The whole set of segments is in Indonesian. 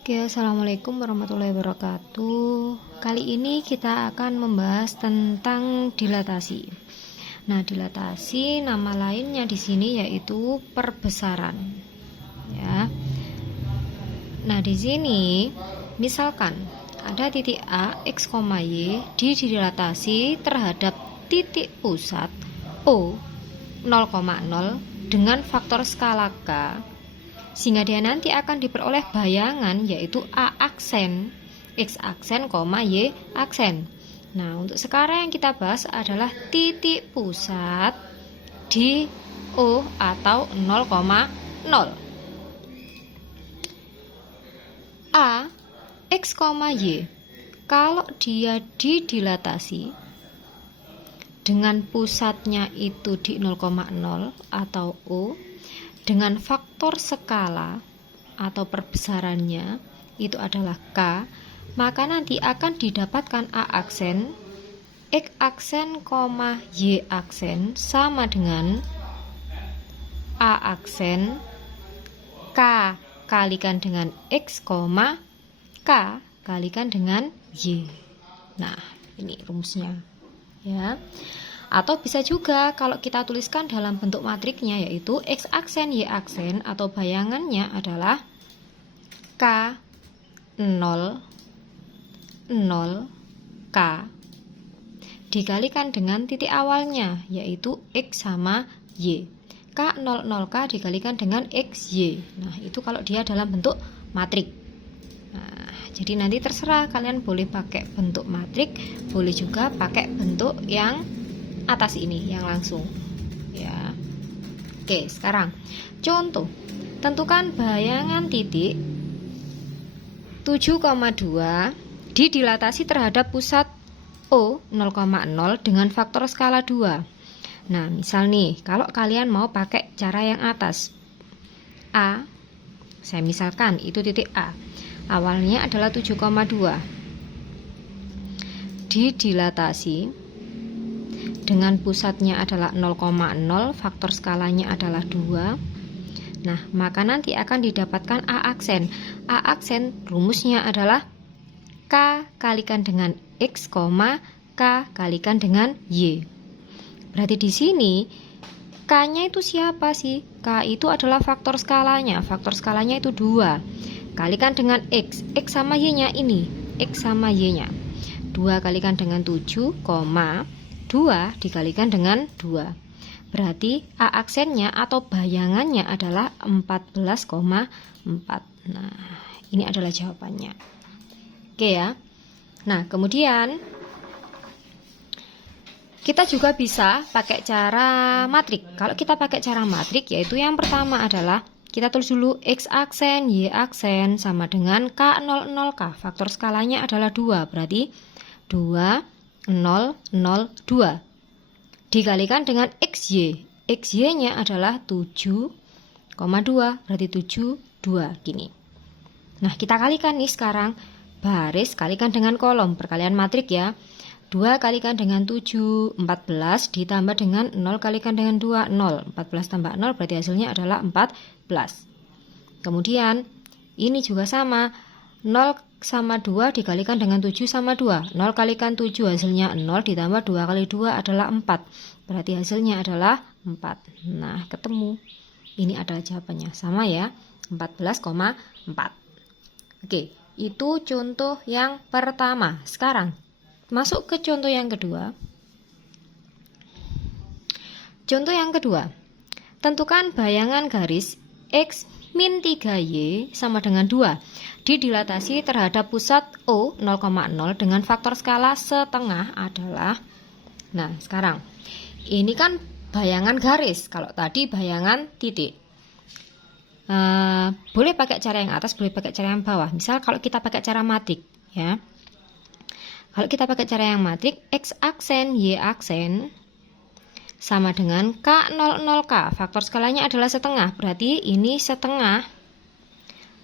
Oke, assalamualaikum warahmatullahi wabarakatuh. Kali ini kita akan membahas tentang dilatasi. Nah, dilatasi nama lainnya di sini yaitu perbesaran. Ya. Nah, di sini misalkan ada titik A x, y didilatasi terhadap titik pusat O 0,0 dengan faktor skala K, sehingga dia nanti akan diperoleh bayangan yaitu A aksen, X aksen, Y aksen. Nah, untuk sekarang yang kita bahas adalah titik pusat di O atau 0,0. A, X, Y. Kalau dia didilatasi dengan pusatnya itu di 0,0 atau O, dengan faktor skala atau perbesarannya itu adalah K, maka nanti akan didapatkan A aksen, X aksen, Y aksen sama dengan A aksen K kalikan dengan X, K kalikan dengan Y. Nah, ini rumusnya ya. Atau bisa juga kalau kita tuliskan dalam bentuk matriknya yaitu X aksen, Y aksen atau bayangannya adalah K 0 0 K dikalikan dengan titik awalnya yaitu X sama Y. K 0 0 K dikalikan dengan X, Y. Nah, itu kalau dia dalam bentuk matrik. Nah, jadi nanti terserah kalian boleh pakai bentuk matrik, boleh juga pakai bentuk yang atas ini yang langsung ya. Oke, sekarang contoh, tentukan bayangan titik 7,2 didilatasi terhadap pusat O 0,0 dengan faktor skala 2. Nah, misal nih, kalau kalian mau pakai cara yang atas A, saya misalkan itu titik A, awalnya adalah 7,2 didilatasi dengan pusatnya adalah 0,0, faktor skalanya adalah 2. Nah, maka nanti akan didapatkan A aksen. A aksen rumusnya adalah K kalikan dengan X, K kalikan dengan Y. Berarti di sini K-nya itu siapa sih? K itu adalah faktor skalanya. Faktor skalanya itu 2. Kalikan dengan X. X sama Y-nya ini. X sama Y-nya. 2 kalikan dengan 7, 2 dikalikan dengan 2. Berarti A aksennya atau bayangannya adalah 14,4. Nah, ini adalah jawabannya. Oke ya. Nah, kemudian kita juga bisa pakai cara matrik. Kalau kita pakai cara matrik yaitu yang pertama adalah kita tulis dulu X aksen, Y aksen sama dengan K 0 0 K. Faktor skalanya adalah 2. Berarti 2 0 0 2 dikalikan dengan XY. XY-nya adalah 7,2, berarti 7 2 gini. Nah, kita kalikan nih sekarang baris kalikan dengan kolom, perkalian matrik ya. 2 kalikan dengan 7, 14 ditambah dengan 0 kalikan dengan 2, 0. 14 tambah 0 berarti hasilnya adalah 14. Kemudian ini juga sama, 0 sama 2 dikalikan dengan 7 sama 2. 0 kalikan 7 hasilnya 0 ditambah 2 kali 2 adalah 4. Berarti hasilnya adalah 4. Nah, ketemu. Ini adalah jawabannya. Sama ya, 14,4. Oke, itu contoh yang pertama. Sekarang, masuk ke contoh yang kedua. Contoh yang kedua. Tentukan bayangan garis X min 3Y sama dengan 2 didilatasi terhadap pusat O 0,0 dengan faktor skala setengah adalah. Nah, sekarang ini kan bayangan garis, kalau tadi bayangan titik. Boleh pakai cara yang atas, boleh pakai cara yang bawah. Misal kalau kita pakai cara matrik ya. Kalau kita pakai cara yang matrik, X aksen, Y aksen sama dengan K 0 0 K. Faktor skalanya adalah setengah. Berarti ini setengah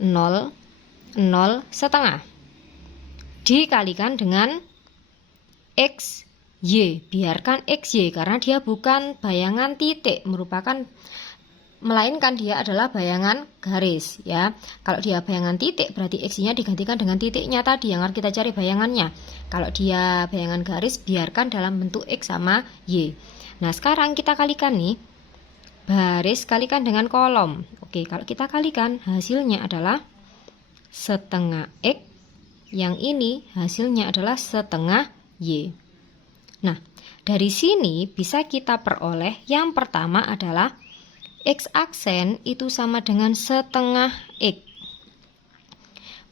0 0 setengah dikalikan dengan X Y. Biarkan X Y karena dia bukan bayangan titik, merupakan melainkan dia adalah bayangan garis ya. Kalau dia bayangan titik berarti X-nya digantikan dengan titiknya tadi yang harus kita cari bayangannya. Kalau dia bayangan garis biarkan dalam bentuk X sama Y. Nah sekarang kita kalikan nih, baris kalikan dengan kolom. Oke, kalau kita kalikan hasilnya adalah setengah X, yang ini hasilnya adalah setengah Y. Nah dari sini bisa kita peroleh yang pertama adalah X aksen itu sama dengan setengah X.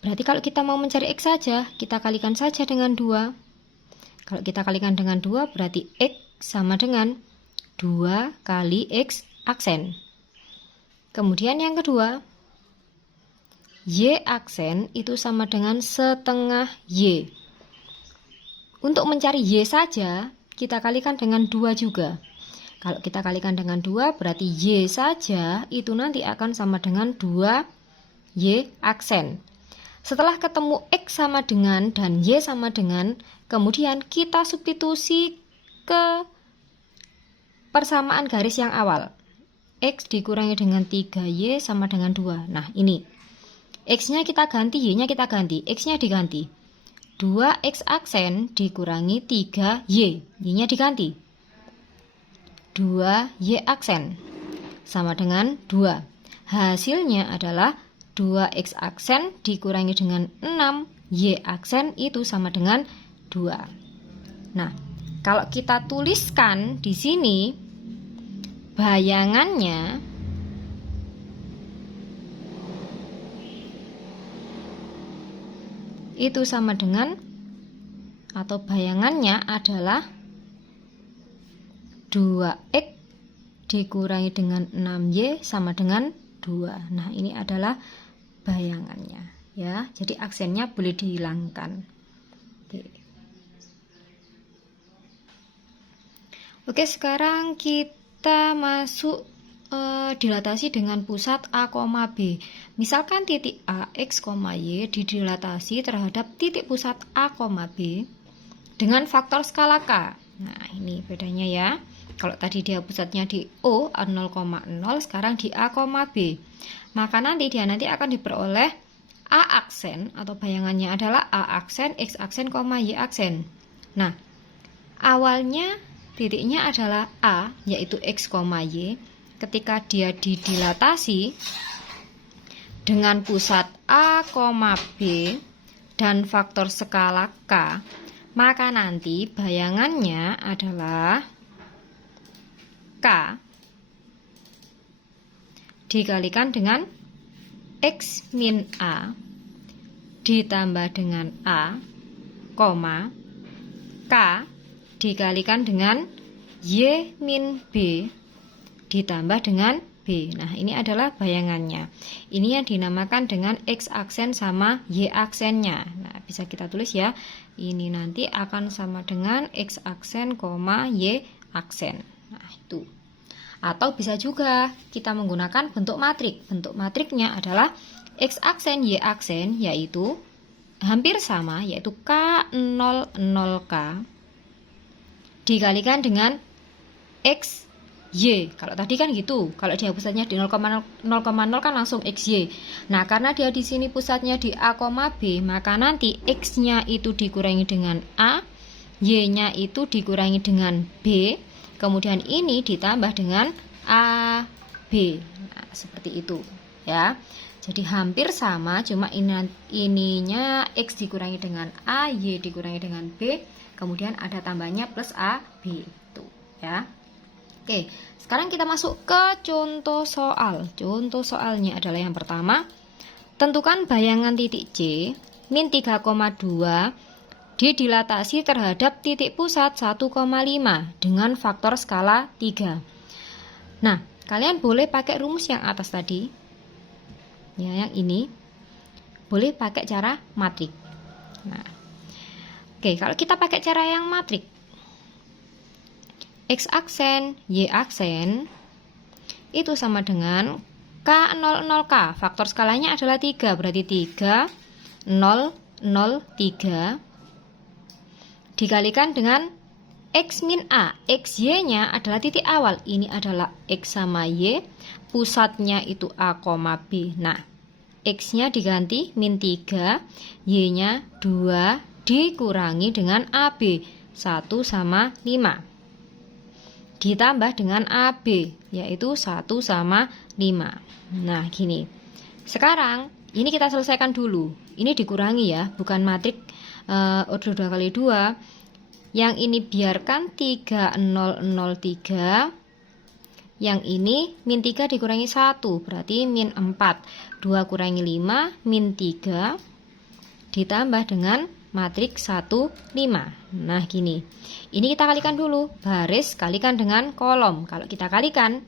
Berarti kalau kita mau mencari X saja, kita kalikan saja dengan 2. Kalau kita kalikan dengan 2, berarti X sama dengan 2 kali X aksen. Kemudian yang kedua, Y aksen itu sama dengan setengah Y. Untuk mencari Y saja, kita kalikan dengan 2 juga. Kalau kita kalikan dengan 2, berarti Y saja itu nanti akan sama dengan 2 Y aksen. Setelah ketemu X sama dengan dan Y sama dengan, kemudian kita substitusi ke persamaan garis yang awal. X dikurangi dengan 3Y sama dengan 2. Nah ini, X-nya kita ganti, Y-nya kita ganti. X-nya diganti 2X aksen dikurangi 3Y, Y-nya diganti 2Y aksen sama dengan 2. Hasilnya adalah 2X aksen dikurangi dengan 6Y aksen itu sama dengan 2. Nah, kalau kita tuliskan di sini bayangannya itu sama dengan, atau bayangannya adalah 2X dikurangi dengan 6Y sama dengan 2. Nah ini adalah bayangannya ya. Jadi aksennya boleh dihilangkan. Oke, sekarang kita masuk dilatasi dengan pusat A, B. Misalkan titik A, X, Y didilatasi terhadap titik pusat A, B dengan faktor skala K. Nah, ini bedanya ya. Kalau tadi dia pusatnya di O, 0,0, sekarang di A, B. Maka nanti akan diperoleh A aksen atau bayangannya adalah A aksen, X aksen, Y aksen. Nah, awalnya titiknya adalah A, yaitu X, Y. Ketika dia didilatasi dengan pusat A, B dan faktor skala K, maka nanti bayangannya adalah K dikalikan dengan X min A ditambah dengan A, K dikalikan dengan Y min B ditambah dengan B. Nah, ini adalah bayangannya. Ini yang dinamakan dengan X aksen sama Y aksennya. Nah, bisa kita tulis ya. Ini nanti akan sama dengan X aksen, Y aksen. Nah, itu. Atau bisa juga kita menggunakan bentuk matrik. Bentuk matriknya adalah X aksen, Y aksen, yaitu hampir sama, yaitu K00K dikalikan dengan X Y. Kalau tadi kan gitu, kalau dia pusatnya di 0,0 kan langsung XY. Nah, karena dia di sini pusatnya di A, B, maka nanti X-nya itu dikurangi dengan A, Y-nya itu dikurangi dengan B, kemudian ini ditambah dengan A, B. Nah, seperti itu ya. Jadi hampir sama, cuma ininya X dikurangi dengan A, Y dikurangi dengan B, kemudian ada tambahnya plus A, B. Tuh ya. Oke, sekarang kita masuk ke contoh soal. Contoh soalnya adalah yang pertama, tentukan bayangan titik C min 3,2 didilatasi terhadap titik pusat 1,5 dengan faktor skala 3. Nah, kalian boleh pakai rumus yang atas tadi. Ya, yang ini. Boleh pakai cara matrik. Nah, oke, kalau kita pakai cara yang matrik, X aksen, Y aksen itu sama dengan K00K. Faktor skalanya adalah 3, berarti 3, 0, 0, 3 dikalikan dengan X min A, XY-nya adalah titik awal. Ini adalah X sama Y, pusatnya itu A, B. Nah, X-nya diganti min 3, Y-nya 2 dikurangi dengan AB, 1 sama 5. Ditambah dengan AB, yaitu 1 sama 5. Nah, gini. Sekarang, ini kita selesaikan dulu. Ini dikurangi ya, bukan matrik order 2 kali 2. Yang ini biarkan 3003. Yang ini min 3 dikurangi 1, berarti min 4. 2 kurangi 5, min 3. Ditambah dengan matrik 1, 5. Nah, gini. Ini kita kalikan dulu. Baris kalikan dengan kolom. Kalau kita kalikan,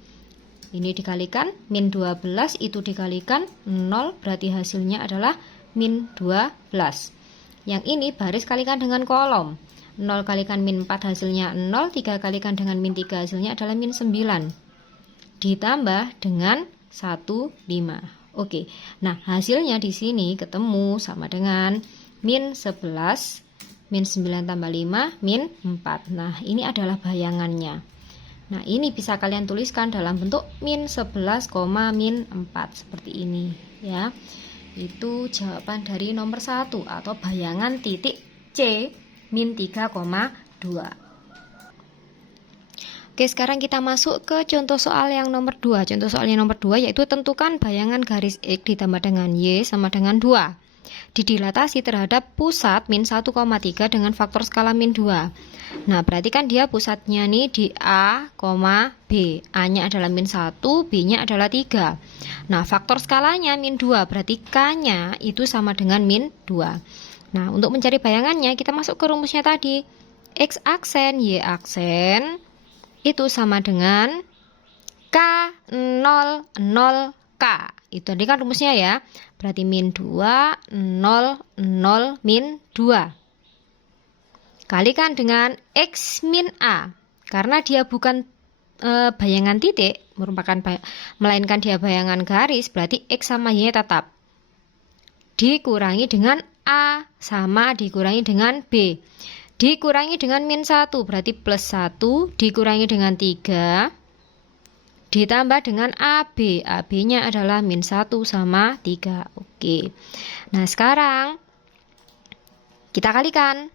ini dikalikan, min 12 itu dikalikan 0, berarti hasilnya adalah min 12. Yang ini baris kalikan dengan kolom. 0 kalikan min 4 hasilnya 0, 3 kalikan dengan min 3 hasilnya adalah min 9. Ditambah dengan 1, 5. Oke, nah hasilnya di sini ketemu sama dengan min 11, min 9 tambah 5, min 4. Nah, ini adalah bayangannya. Nah, ini bisa kalian tuliskan dalam bentuk min 11, min 4 seperti ini ya. Itu jawaban dari nomor 1 atau bayangan titik C min 3,2. Oke, sekarang kita masuk ke contoh soal yang nomor 2. Contoh soal yang nomor 2 yaitu tentukan bayangan garis X ditambah dengan Y sama dengan 2. Didilatasi terhadap pusat min 1,3 dengan faktor skala min 2. Nah, berarti kan dia pusatnya nih di A, B. A-nya adalah min 1, B-nya adalah 3. Nah, faktor skalanya min 2, berarti K-nya itu sama dengan min 2. Nah, untuk mencari bayangannya, kita masuk ke rumusnya tadi. X aksen, Y aksen, itu sama dengan K0, 0, K. Itu tadi kan rumusnya ya. Berarti min 2, 0, 0, min 2. Kalikan dengan X min A. Karena dia bukan bayangan titik, melainkan dia bayangan garis, berarti X sama Y tetap. Dikurangi dengan A sama dikurangi dengan B. Dikurangi dengan min 1, berarti plus 1, dikurangi dengan 3. Ditambah dengan AB. AB-nya adalah min 1 sama 3. Oke. Nah, sekarang kita kalikan.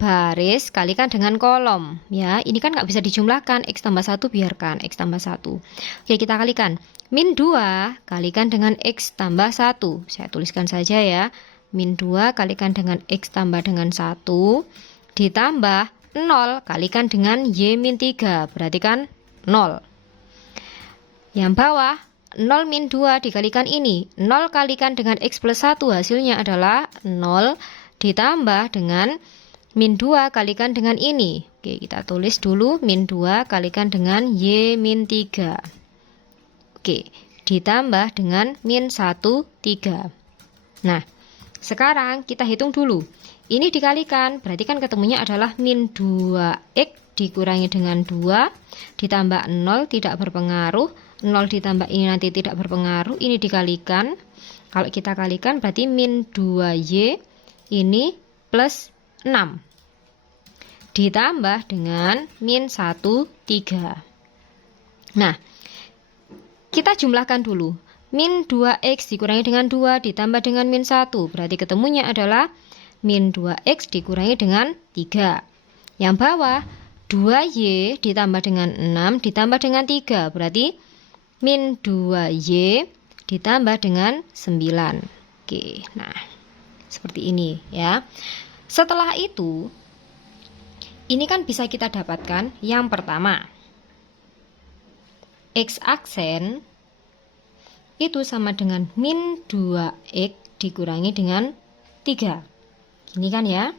Baris kalikan dengan kolom. Ya, ini kan nggak bisa dijumlahkan. X tambah 1 biarkan. X tambah 1. Oke, kita kalikan. Min 2 kalikan dengan X tambah 1. Saya tuliskan saja ya. Min 2 kalikan dengan X tambah dengan 1. Ditambah 0 kalikan dengan Y min 3. Berarti kan 0. Yang bawah 0 min 2 dikalikan ini. 0 kalikan dengan X plus 1 hasilnya adalah 0. Ditambah dengan min 2 kalikan dengan ini. Oke, kita tulis dulu min 2 kalikan dengan Y min 3. Oke, ditambah dengan min 1, 3. Nah, sekarang kita hitung dulu. Ini dikalikan, berarti kan ketemunya adalah min 2X dikurangi dengan 2, ditambah 0 tidak berpengaruh, 0 ditambah ini nanti tidak berpengaruh, ini dikalikan. Kalau kita kalikan berarti min 2Y ini plus 6. Ditambah dengan min 1, 3. Nah, kita jumlahkan dulu. Min 2X dikurangi dengan 2 ditambah dengan min 1. Berarti ketemunya adalah min 2X dikurangi dengan 3. Yang bawah 2Y ditambah dengan 6 ditambah dengan 3. Berarti min 2Y ditambah dengan 9. Oke, nah seperti ini ya. Setelah itu, ini kan bisa kita dapatkan yang pertama. X aksen itu sama dengan min 2X dikurangi dengan 3. Gini kan ya.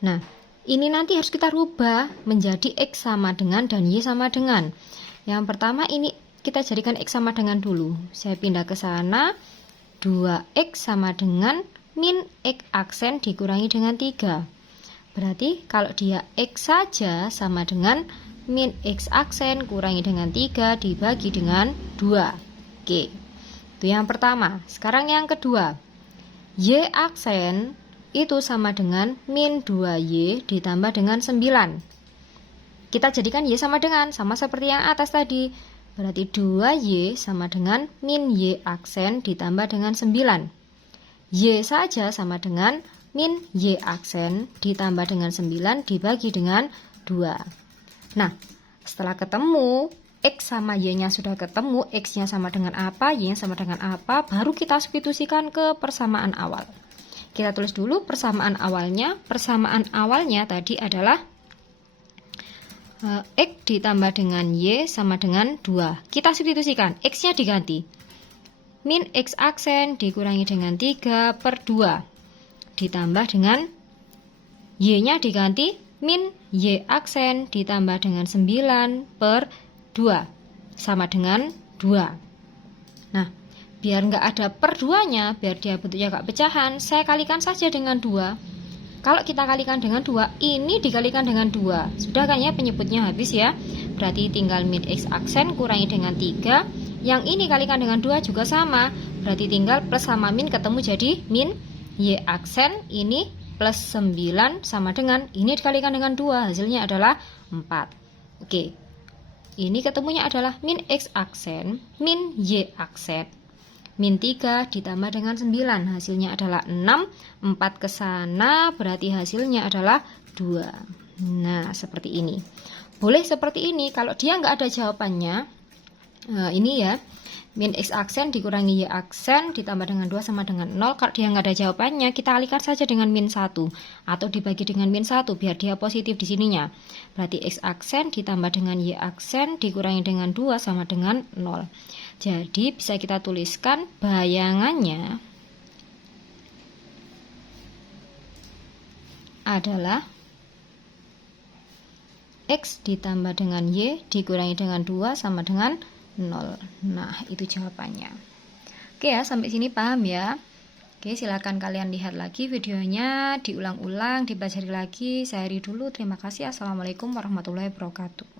Nah, ini nanti harus kita rubah menjadi X sama dengan dan Y sama dengan. Yang pertama ini kita jadikan X sama dengan dulu. Saya pindah ke sana. 2X sama dengan min X aksen dikurangi dengan 3. Berarti kalau dia X saja sama dengan min X aksen kurangi dengan 3 dibagi dengan 2. Oke, itu yang pertama. Sekarang yang kedua. Y aksen itu sama dengan min 2Y ditambah dengan 9. Kita jadikan Y sama dengan, sama seperti yang atas tadi. Berarti 2Y sama dengan min Y aksen ditambah dengan 9. Y saja sama dengan min Y aksen ditambah dengan 9 dibagi dengan 2. Nah, setelah ketemu, X sama Y-nya sudah ketemu, X-nya sama dengan apa, Y-nya sama dengan apa, baru kita substitusikan ke persamaan awal. Kita tulis dulu persamaan awalnya. Persamaan awalnya tadi adalah X ditambah dengan Y sama dengan 2. Kita substitusikan, X-nya diganti. Min X aksen dikurangi dengan 3 per 2. Ditambah dengan Y-nya diganti, min Y aksen ditambah dengan 9 per 2 sama dengan 2. Nah, biar nggak ada per 2-nya, biar dia bentuknya nggak pecahan, saya kalikan saja dengan 2. Kalau kita kalikan dengan 2, ini dikalikan dengan 2. Sudah kan ya, penyebutnya habis ya. Berarti tinggal min X aksen kurangi dengan 3. Yang ini kalikan dengan 2 juga sama. Berarti tinggal plus sama min ketemu jadi min Y aksen ini plus 9 sama dengan ini dikalikan dengan 2. Hasilnya adalah 4. Oke. Ini ketemunya adalah min X aksen, min Y aksen, min 3 ditambah dengan 9. Hasilnya adalah 6. 4 ke sana berarti hasilnya adalah 2. Nah, seperti ini. Boleh seperti ini. Kalau dia nggak ada jawabannya, ini ya, min X aksen dikurangi Y aksen ditambah dengan 2 sama dengan 0. Kalau dia nggak ada jawabannya, kita alihkan saja dengan min 1 atau dibagi dengan min 1 biar dia positif di sininya. Berarti X aksen ditambah dengan Y aksen dikurangi dengan 2 sama dengan 0. Jadi bisa kita tuliskan bayangannya adalah X ditambah dengan Y dikurangi dengan 2 sama dengan 0. Nah, itu jawabannya. Oke ya, sampai sini paham ya? Oke, silakan kalian lihat lagi videonya, diulang-ulang, dipelajari lagi. Saya akhiri dulu. Terima kasih. Assalamualaikum warahmatullahi wabarakatuh.